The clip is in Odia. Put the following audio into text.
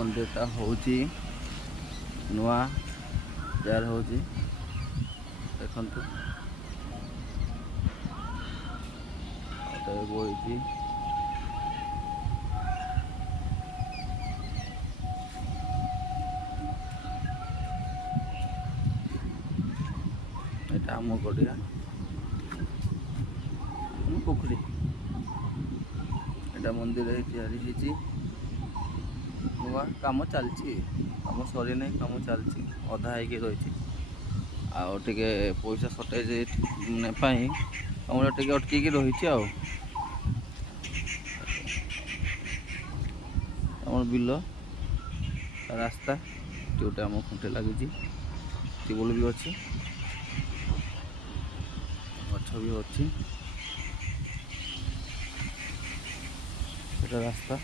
ମନ୍ଦିରଟା ହେଉଛି ନୂଆ ତିଆରି ହେଉଛି। ଦେଖନ୍ତୁ ବହିଛି এটা ଆମ ଗଡ଼ିଆ ପୋଖରୀ। এটা ମନ୍ଦିର ତିଆରି ହେଇଛି। ନୂଆ କାମ ଚାଲିଛି, କାମ ସରିନାହିଁ, କାମ ଚାଲିଛି, ଅଧା ହେଇକି ରହିଛି। ଆଉ ଟିକେ ପଇସା ସର୍ଟେଜ୍ ପାଇଁ କାମଟା ଟିକେ ଅଟକିକି ରହିଛି। ଆଉ ଆମର ବିଲ ରାସ୍ତା ଗୋଟେ ଆମ ଖୁଣ୍ଟେ ଲାଗିଛି, ଟ୍ୟୁବଲ୍ ବି ଅଛି, ଗଛ ବି ଅଛି। ସେଟା ରାସ୍ତା।